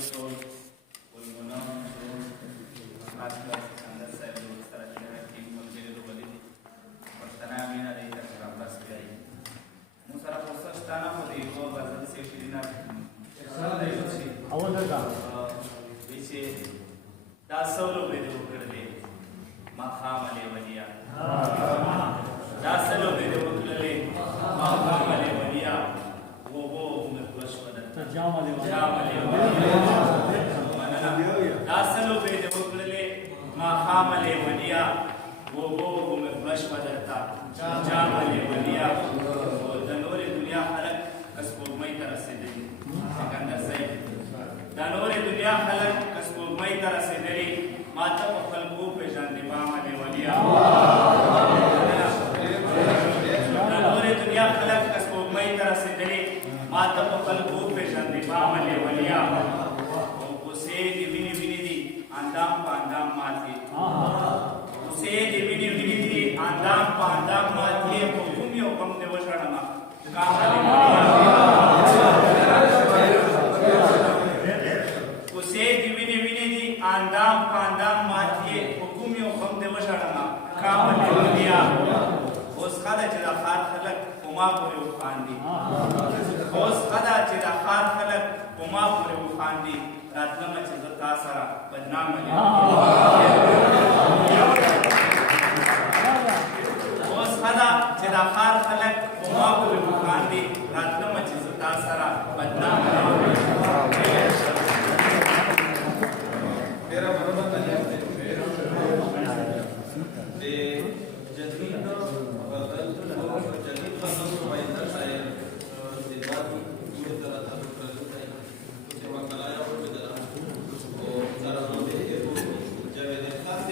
sol, والمنام شروع حاسبة سكندر سائل وسترة الحكيم والجليل الوليد والتنامين عليه تكرم بس بأي موسى رفض ستانا خذيه وغزل سيشيرنا أول هذا بيشي دا سولو بيدو كرده مقام الوليا دا سولو بيدو كرده مقام الوليا وهو مخلص بدن جامع داسلو بيد وكلله ما خامل وليا وهو مخلص بدن جامع الوليا ودنور الدنيا خلق كسبوب مي ترسدي سكندر سيد دنور الدنيا خلق كسبوب مي ترسدي ما تبخل بو بجان دمام الوليا دنور الدنيا خلق كسبوب مي ترسدي ما تبخل بو بجان دمام الوليا وسي دي دي اندام پاندام ماتي وسي دي اندام پاندام ماتي حکم یو کم دے وشړما کامل وسي دي اندام پاندام ماتي حکم یو کم دے وشړما کامل ولیا اوس خدای چې د خار خلق کوما پورې وخاندي اوس خدای چې د خار خلق کوما پورې وخاندي راتلمه چې زتا سره بدنام ملي اوس خدای چې د خار خلق کوما پورې وخاندي راتلمه چې زتا سره بدنام ملي मेरा मनोबल de जदीद बदल जदीद खत्म माइंडर शायद दिमाग पूरी तरह था तो मकलाया और बदला तो जरा होते हैं वो जब ये खास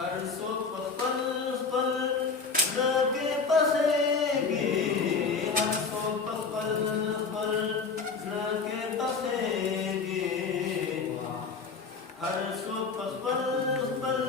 हर सो पल पल लगे बसेंगे, हर सो पल पल लगे बसेंगे, हर सो पल पल